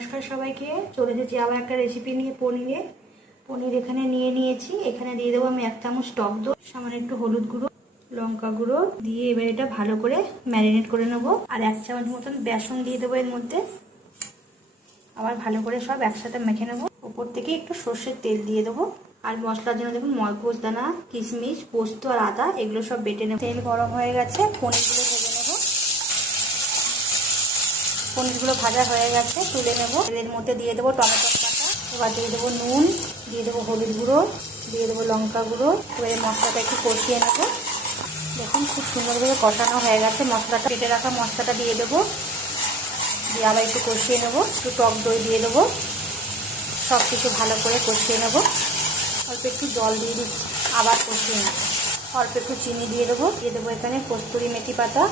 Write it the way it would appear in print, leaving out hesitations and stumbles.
নমস্কার সবাইকে। চলে এসেছি আবার একটা রেসিপি নিয়ে। পনির এখানে নিয়ে নিয়েছি। এখানে দিয়ে দেবো আমি 1 চামচ টক দই, সামান্য একটু হলুদ গুঁড়ো, লঙ্কা গুঁড়ো দিয়ে এবার এটা ভালো করে ম্যারিনেট করে নেবো। আর 1 চামচ মতন বেসন দিয়ে দেবো এর মধ্যে। আবার ভালো করে সব একসাথে মেখে নেবো। উপর থেকে একটু সর্ষের তেল দিয়ে দেবো। আর মশলার জন্য দেখুন মগজ দানা, কিশমিশ, পোস্ত আর আদা এগুলো সব বেটে নেবো। তেল গরম হয়ে গেছে, পনিরগুলো ভেজে নেবো। পনিরগুলো ভাজা হয়ে গেছে, তুলে নেবো। তেলের মধ্যে দিয়ে দেবো টমেটো বাটা, এবার দিয়ে দেবো নুন, দিয়ে দেবো হলুদ গুঁড়ো, দিয়ে দেবো লঙ্কা গুঁড়ো। এবার মশলাটা একটু কষিয়ে নেবো। দেখুন খুব সুন্দরভাবে কষানো হয়ে গেছে মশলাটা। কেটে রাখা মশলাটা দিয়ে দেবো, দিয়ে আবার একটু কষিয়ে নেবো। একটু টক দই দিয়ে দেবো। সব কিছু ভালো করে কষিয়ে নেবো। অল্প একটু জল দিয়ে দিচ্ছি, আবার কষিয়ে নেবো। অল্প একটু চিনি দিয়ে দেবো। এখানে কস্তুরি মেথি পাতা,